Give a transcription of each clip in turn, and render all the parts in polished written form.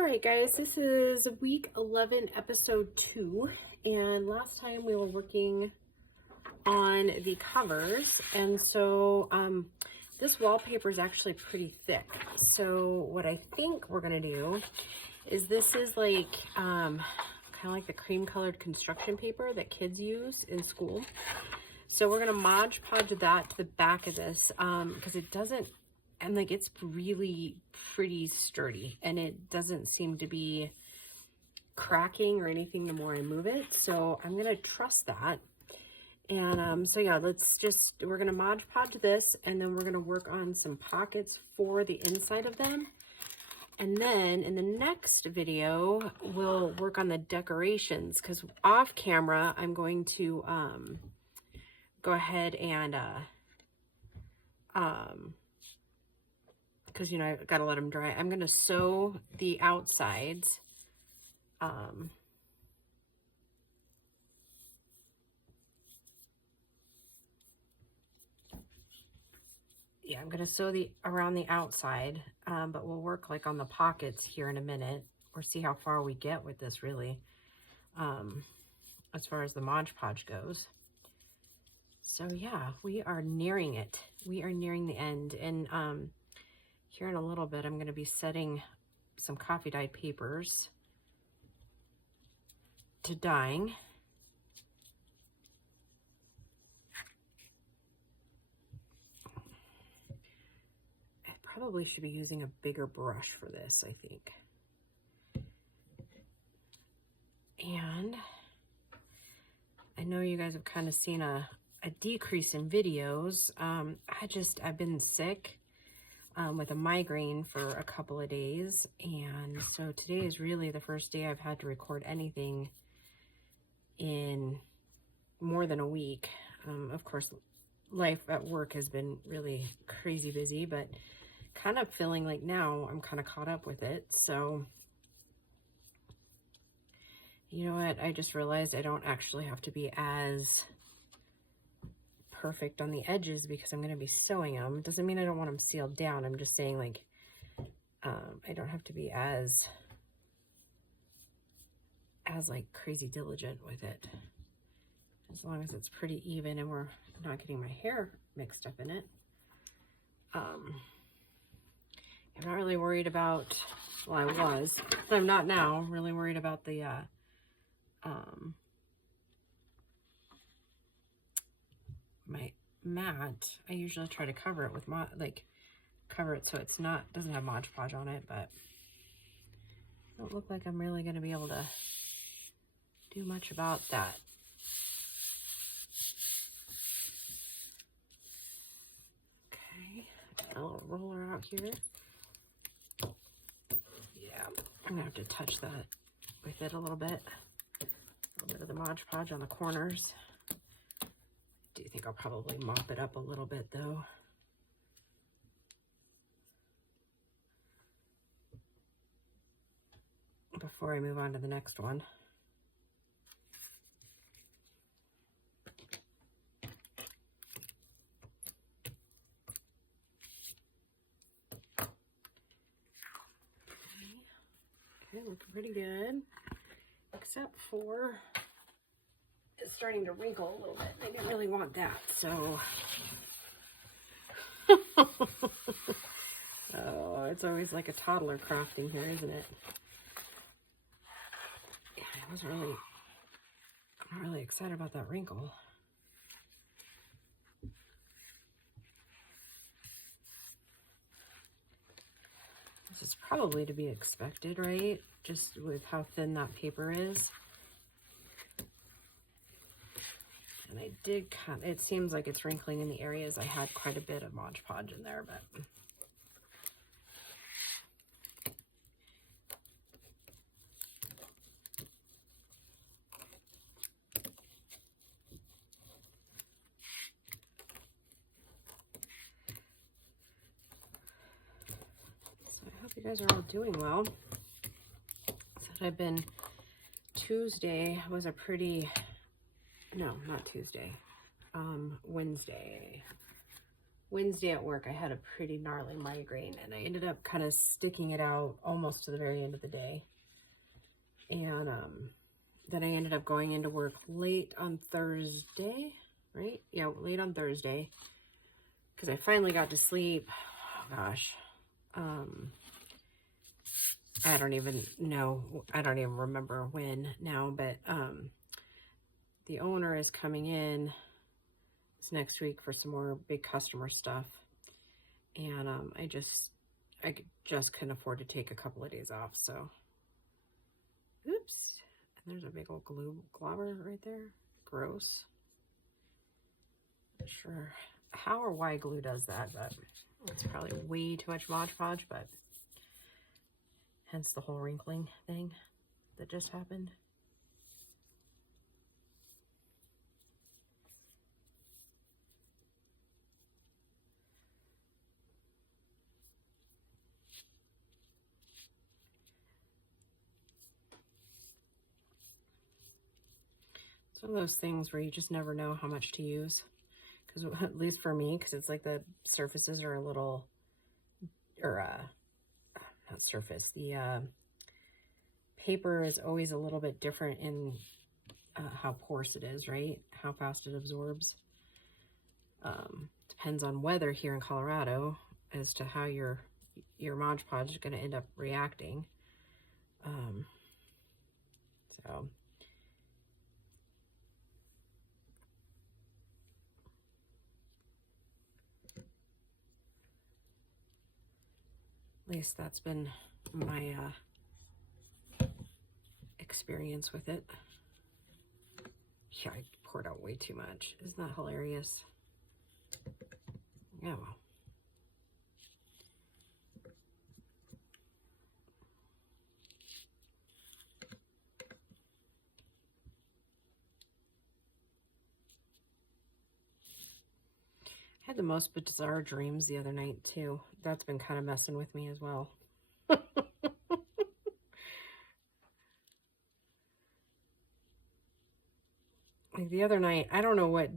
All right, guys, this is week 11, episode 2, and last time we were working on the covers, and so this wallpaper is actually pretty thick. So what I think we're gonna do is this is like kind of like the cream colored construction paper that kids use in school. So we're gonna Mod Podge that to the back of this because it doesn't, and like it's really pretty sturdy and it doesn't seem to be cracking or anything the more I move it. So I'm gonna trust that. And so yeah, we're gonna Mod Podge this, and then we're gonna work on some pockets for the inside of them. And then in the next video, we'll work on the decorations, because off camera, I'm going to go ahead and because, you know, I've got to let them dry. I'm going to sew the outsides. Yeah, I'm going to sew around the outside, but we'll work like on the pockets here in a minute, or see how far we get with this really, as far as the Mod Podge goes. So yeah, we are nearing it. We are nearing the end. And here in a little bit, I'm going to be setting some coffee dyed papers to dyeing. I probably should be using a bigger brush for this, I think. And I know you guys have kind of seen a decrease in videos. I've been sick with a migraine for a couple of days, and so today is really the first day I've had to record anything in more than a week. Of course, life at work has been really crazy busy, but kind of feeling like now I'm kind of caught up with it. So you know what, I just realized I don't actually have to be as perfect on the edges because I'm going to be sewing them. It doesn't mean I don't want them sealed down. I'm just saying, like, I don't have to be as like crazy diligent with it, as long as it's pretty even and we're not getting my hair mixed up in it. I'm not really worried about, well, I was, but I'm not now. I'm really worried about the my mat. I usually try to cover it with cover it so it's doesn't have Mod Podge on it, but it don't look like I'm really going to be able to do much about that. Okay, got a little roller out here. Yeah, I'm gonna have to touch that with it a little bit of the Mod Podge on the corners. I do think I'll probably mop it up a little bit though. Before I move on to the next one. Okay, looking pretty good, except for it's starting to wrinkle a little bit. I didn't really want that, so. Oh, it's always like a toddler crafting here, isn't it? Yeah, I'm not really excited about that wrinkle. This is probably to be expected, right? Just with how thin that paper is. And I did it seems like it's wrinkling in the areas I had quite a bit of Mod Podge in there, but. I hope you guys are all doing well. Tuesday was a pretty, no, not Tuesday, Wednesday. Wednesday at work, I had a pretty gnarly migraine, and I ended up kind of sticking it out almost to the very end of the day. And then I ended up going into work late on Thursday, right? Yeah, late on Thursday, because I finally got to sleep. Oh, gosh. I don't even know. I don't even remember when now, but the owner is coming in this next week for some more big customer stuff. And I just couldn't afford to take a couple of days off, so oops. And there's a big old globber right there. Gross. Not sure how or why glue does that, but it's probably way too much Mod Podge, but hence the whole wrinkling thing that just happened. It's one of those things where you just never know how much to use. Because at least for me, because it's like the surfaces are a little, or not surface, the paper is always a little bit different in how porous it is, right? How fast it absorbs. Depends on weather here in Colorado as to how your Mod Podge is going to end up reacting. So at least that's been my experience with it. Yeah, I poured out way too much. Isn't that hilarious? Yeah, well. I had the most bizarre dreams the other night, too. That's been kind of messing with me as well. Like the other night, I don't know what...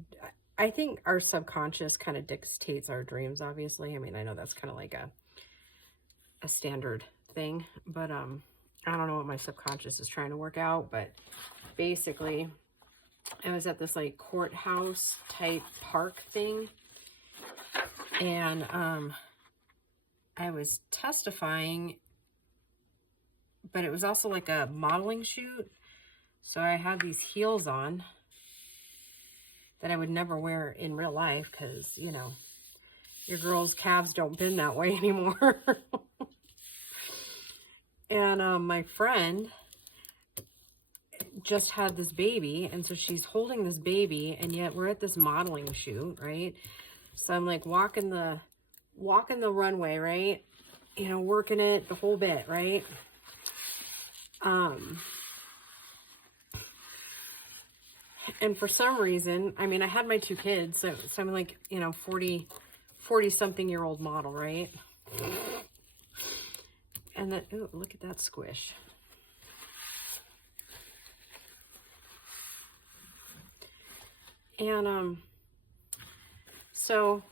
I think our subconscious kind of dictates our dreams, obviously. I mean, I know that's kind of like a standard thing, but I don't know what my subconscious is trying to work out, but basically, I was at this like courthouse type park thing, and I was testifying, but it was also like a modeling shoot, so I had these heels on that I would never wear in real life because, you know, your girl's calves don't bend that way anymore. And my friend just had this baby, and so she's holding this baby, and yet we're at this modeling shoot, right? So I'm like walking the runway, right? You know, working it the whole bit, right? And for some reason, I mean, I had my two kids, so I'm like, you know, 40 something year old model, right? And then, ooh, look at that squish. And so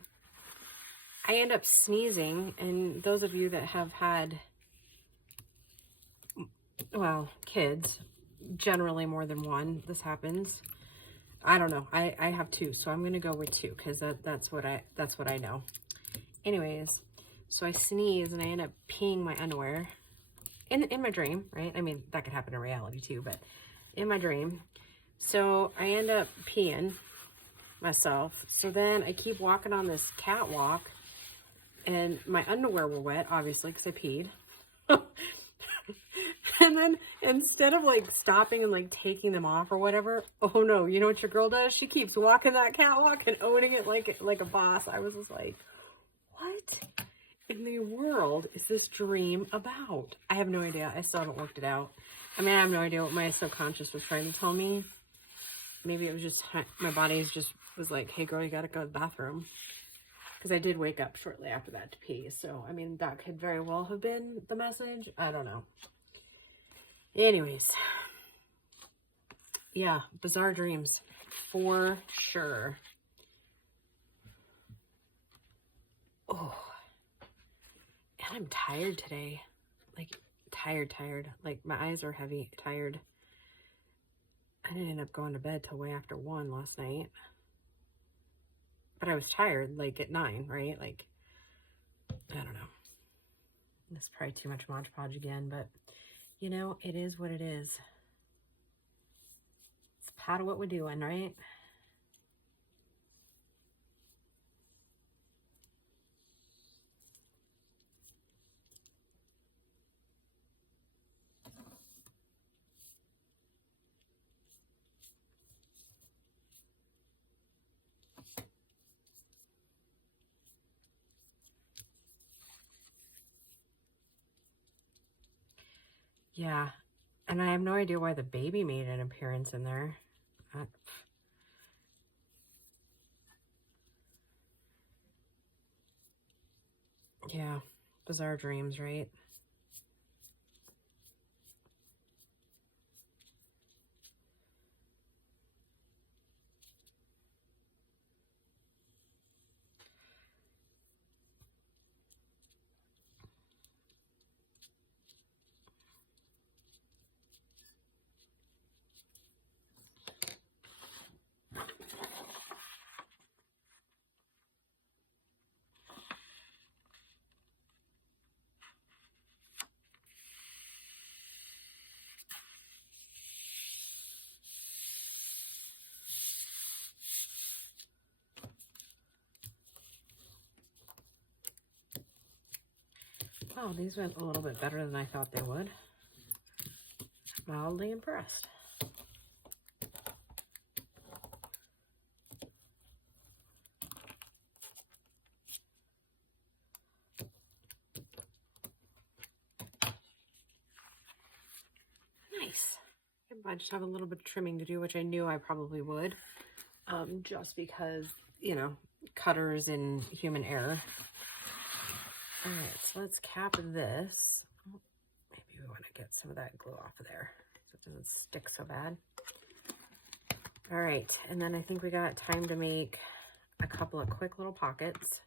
I end up sneezing, and those of you that have had, well, kids, generally more than one, this happens. I don't know. I have two, so I'm gonna go with two because that's what I know. Anyways, so I sneeze and I end up peeing my underwear in my dream, right? I mean, that could happen in reality too, but in my dream. So I end up peeing myself. So then I keep walking on this catwalk, and my underwear were wet, obviously, because I peed. And then instead of like stopping and like taking them off or whatever, oh no, you know what your girl does? She keeps walking that catwalk and owning it like a boss. I was just like, what in the world is this dream about? I have no idea. I still haven't worked it out. I mean, I have no idea what my subconscious was trying to tell me. Maybe it was just, my body just was like, hey girl, you gotta go to the bathroom. Because I did wake up shortly after that to pee. So, I mean, that could very well have been the message. I don't know. Anyways. Yeah, bizarre dreams. For sure. Oh, and I'm tired today. Like, tired. Like, my eyes are heavy, tired. I didn't end up going to bed till way after 1 last night. But I was tired, like, at 9, right? Like, I don't know. This is probably too much Mod Podge again, but, you know, it is what it is. It's part of what we're doing, right? Yeah, and I have no idea why the baby made an appearance in there. Yeah, bizarre dreams, right? Oh, these went a little bit better than I thought they would. Mildly impressed. Nice. I just have a little bit of trimming to do, which I knew I probably would. Just because, you know, cutters and human error. All right, so let's cap this. Oh, maybe we want to get some of that glue off of there so it doesn't stick so bad. All right, and then I think we got time to make a couple of quick little pockets.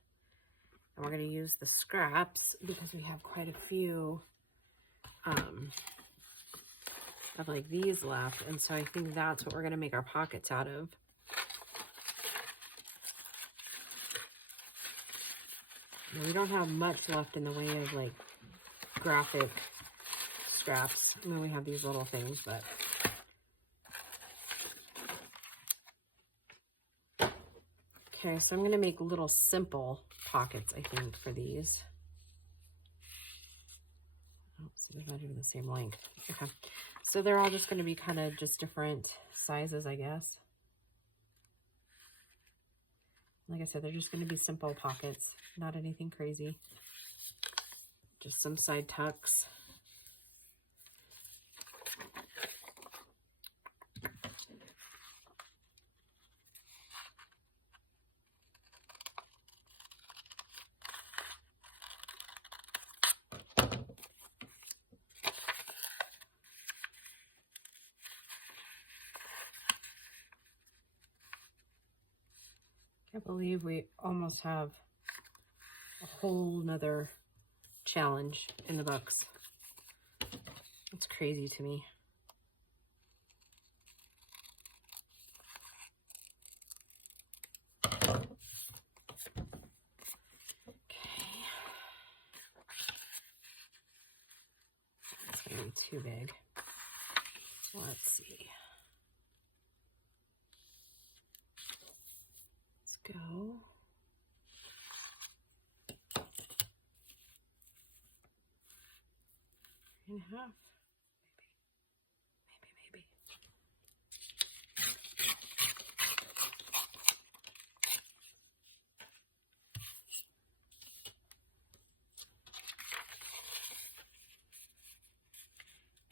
And we're going to use the scraps because we have quite a few of like these left. And so I think that's what we're going to make our pockets out of. We don't have much left in the way of like graphic scraps. I mean, we have these little things, but okay, so I'm going to make little simple pockets, I think, for these. Oh, so they're not even the same length. Okay, so they're all just going to be kind of just different sizes, I guess. Like I said, they're just going to be simple pockets, not anything crazy. Just some side tucks. Can't believe we almost have a whole nother challenge in the books. It's crazy to me. Okay. It's gonna be too big. Let's see. Let's go. And a half. Maybe.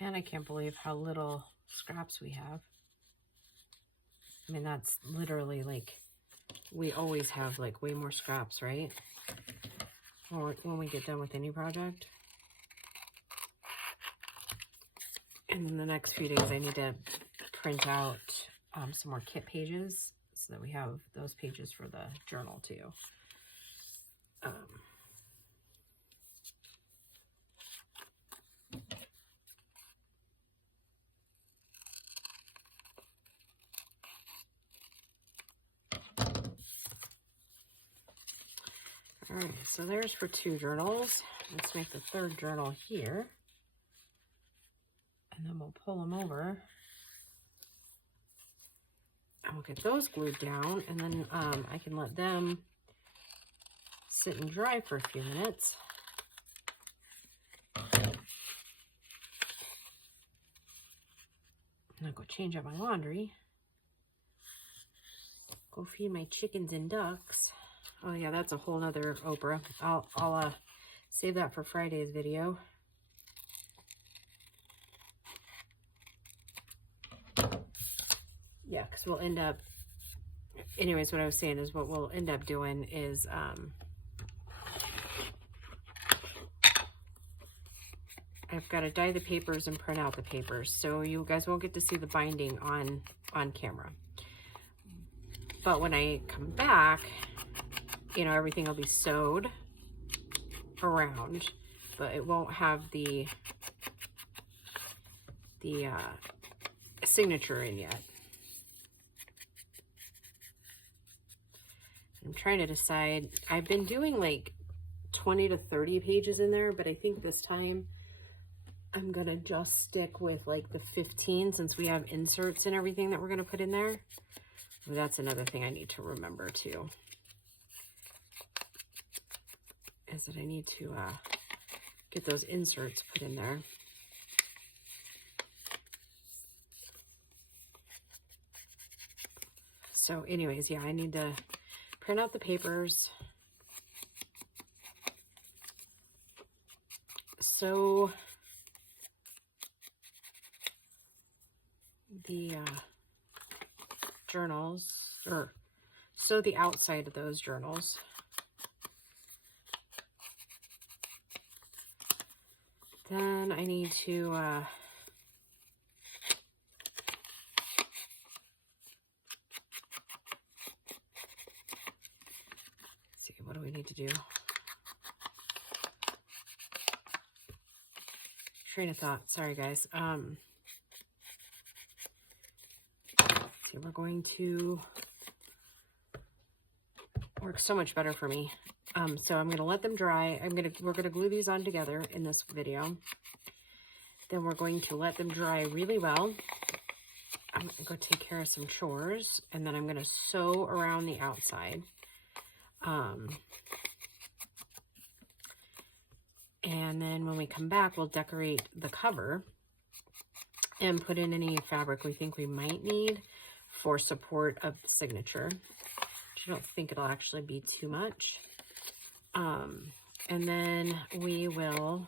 And I can't believe how little scraps we have. I mean, that's literally like, we always have like way more scraps, right? Or when we get done with any project. And in the next few days, I need to print out some more kit pages so that we have those pages for the journal too. Alright, so there's for 2 journals. Let's make the 3rd journal here. And then we'll pull them over. And we'll get those glued down. And then I can let them sit and dry for a few minutes. And I'll go change up my laundry. Go feed my chickens and ducks. Oh yeah, that's a whole nother Oprah. I'll save that for Friday's video. Yeah, because we'll end up, anyways, what I was saying is what we'll end up doing is, I've got to dye the papers and print out the papers. So you guys won't get to see the binding on camera. But when I come back, you know, everything will be sewed around, but it won't have the signature in yet. I'm trying to decide. I've been doing like 20 to 30 pages in there, but I think this time I'm gonna just stick with like the 15 since we have inserts and everything that we're gonna put in there. That's another thing I need to remember too, is that I need to get those inserts put in there. So anyways, yeah, I need to print out the papers. Sew the journals, or sew the outside of those journals. Then I need to see, what do we need to do? Train of thought, sorry guys. See, we're going to work so much better for me. So I'm gonna let them dry. We're gonna glue these on together in this video. Then we're going to let them dry really well. I'm gonna go take care of some chores, and then I'm gonna sew around the outside. And then when we come back, we'll decorate the cover and put in any fabric we think we might need for support of signature. I don't think it'll actually be too much. And then we will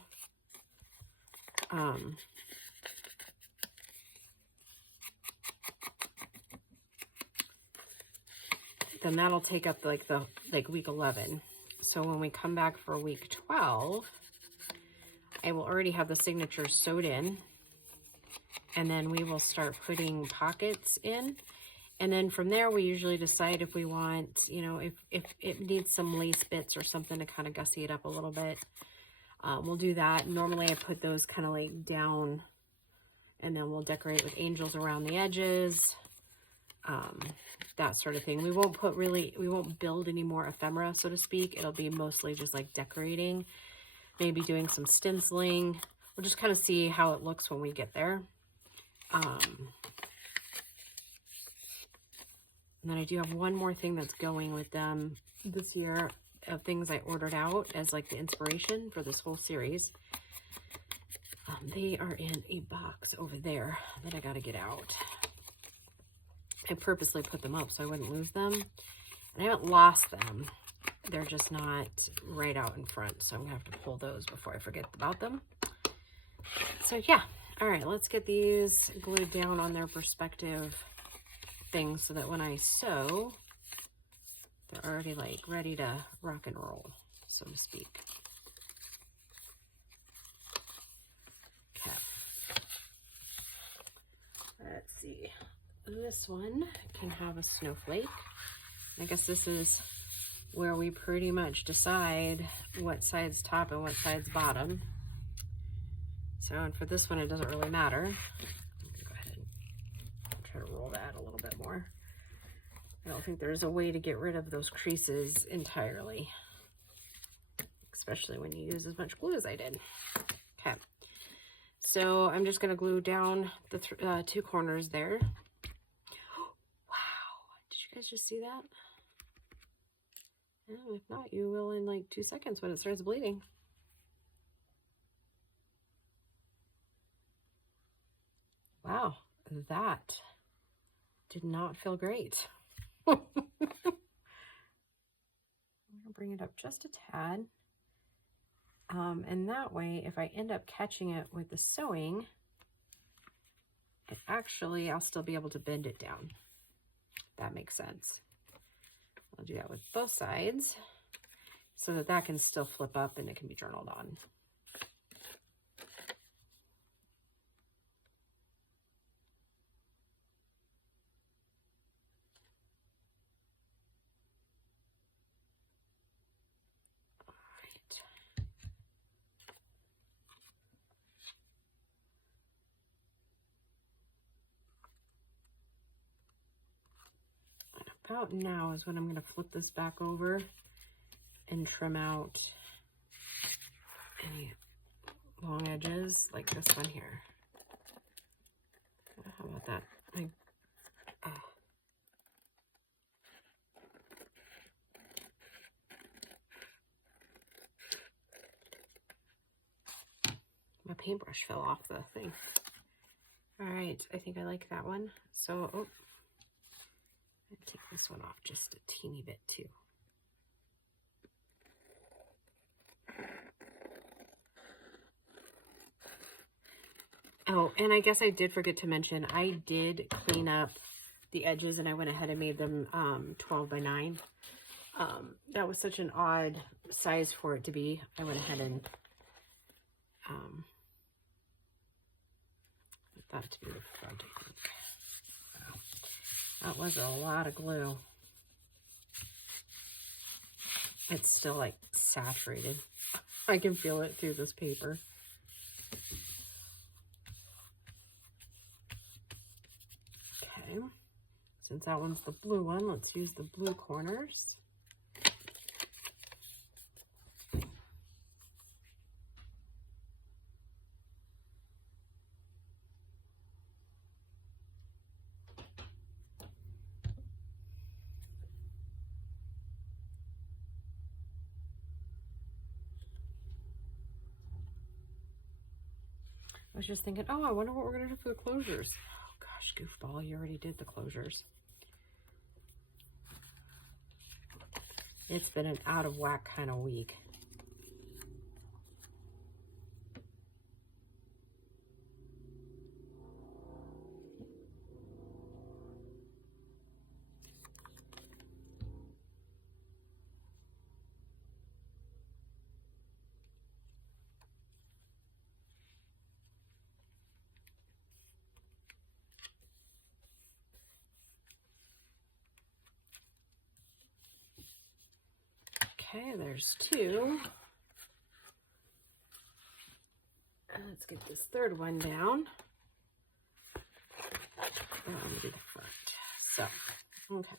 then that'll take up like week 11. So when we come back for week 12, I will already have the signatures sewed in, and then we will start putting pockets in. And then from there, we usually decide if we want, you know, if it needs some lace bits or something to kind of gussy it up a little bit. We'll do that. Normally I put those kind of like down, and then we'll decorate with angels around the edges, that sort of thing. We won't build any more ephemera, so to speak. It'll be mostly just like decorating, maybe doing some stenciling. We'll just kind of see how it looks when we get there. And then I do have one more thing that's going with them this year of things I ordered out as like the inspiration for this whole series. They are in a box over there that I got to get out. I purposely put them up so I wouldn't lose them. And I haven't lost them. They're just not right out in front. So I'm going to have to pull those before I forget about them. So yeah. All right, let's get these glued down on their perspective things so that when I sew, they're already like ready to rock and roll, so to speak. Okay. Let's see. This one can have a snowflake. I guess this is where we pretty much decide what side's top and what side's bottom. So, and for this one, it doesn't really matter. Go ahead and try to roll that a little bit more. I don't think there's a way to get rid of those creases entirely. especially when you use as much glue as I did. Okay, so I'm just gonna glue down the two corners there. Wow, did you guys just see that? Oh, if not, you will in like 2 seconds when it starts bleeding. Wow, that did not feel great. I'm gonna bring it up just a tad. And that way, if I end up catching it with the sewing, I'll still be able to bend it down. That makes sense. I'll do that with both sides so that that can still flip up and it can be journaled on. About now is when I'm going to flip this back over and trim out any long edges like this one here. How about that? My paintbrush fell off the thing. All right, I think I like that one. So, I'll take this one off just a teeny bit too. Oh, and I guess I did forget to mention, I did clean up the edges and I went ahead and made them 12 by 9. That was such an odd size for it to be. I went ahead and that to be the front, I think. Wow. That was a lot of glue. It's still like saturated. I can feel it through this paper. Okay, since that one's the blue one, let's use the blue corners. I was just thinking, oh, I wonder what we're gonna do for the closures. Oh gosh, goofball, you already did the closures. It's been an out of whack kind of week. Okay, there's 2. Let's get this third one down. And I'm gonna do the front. So, okay.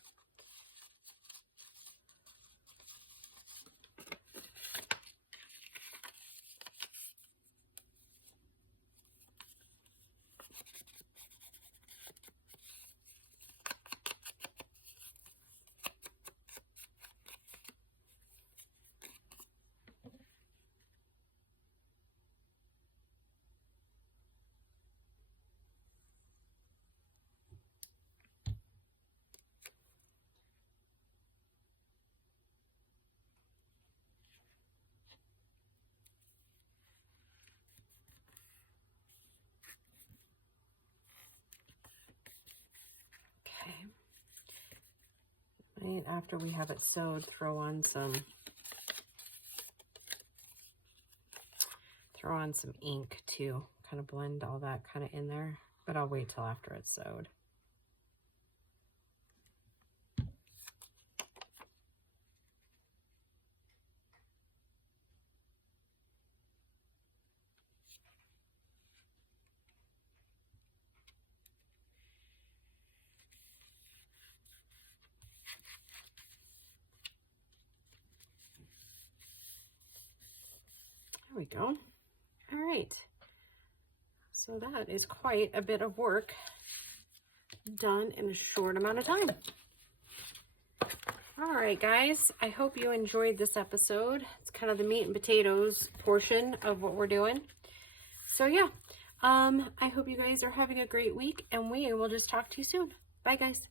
Right after we have it sewed, throw on some ink to kind of blend all that kind of in there, but I'll wait till after it's sewed. we go. All right. So that is quite a bit of work done in a short amount of time. All right, guys, I hope you enjoyed this episode. It's kind of the meat and potatoes portion of what we're doing. So yeah, I hope you guys are having a great week, and we will just talk to you soon. Bye, guys.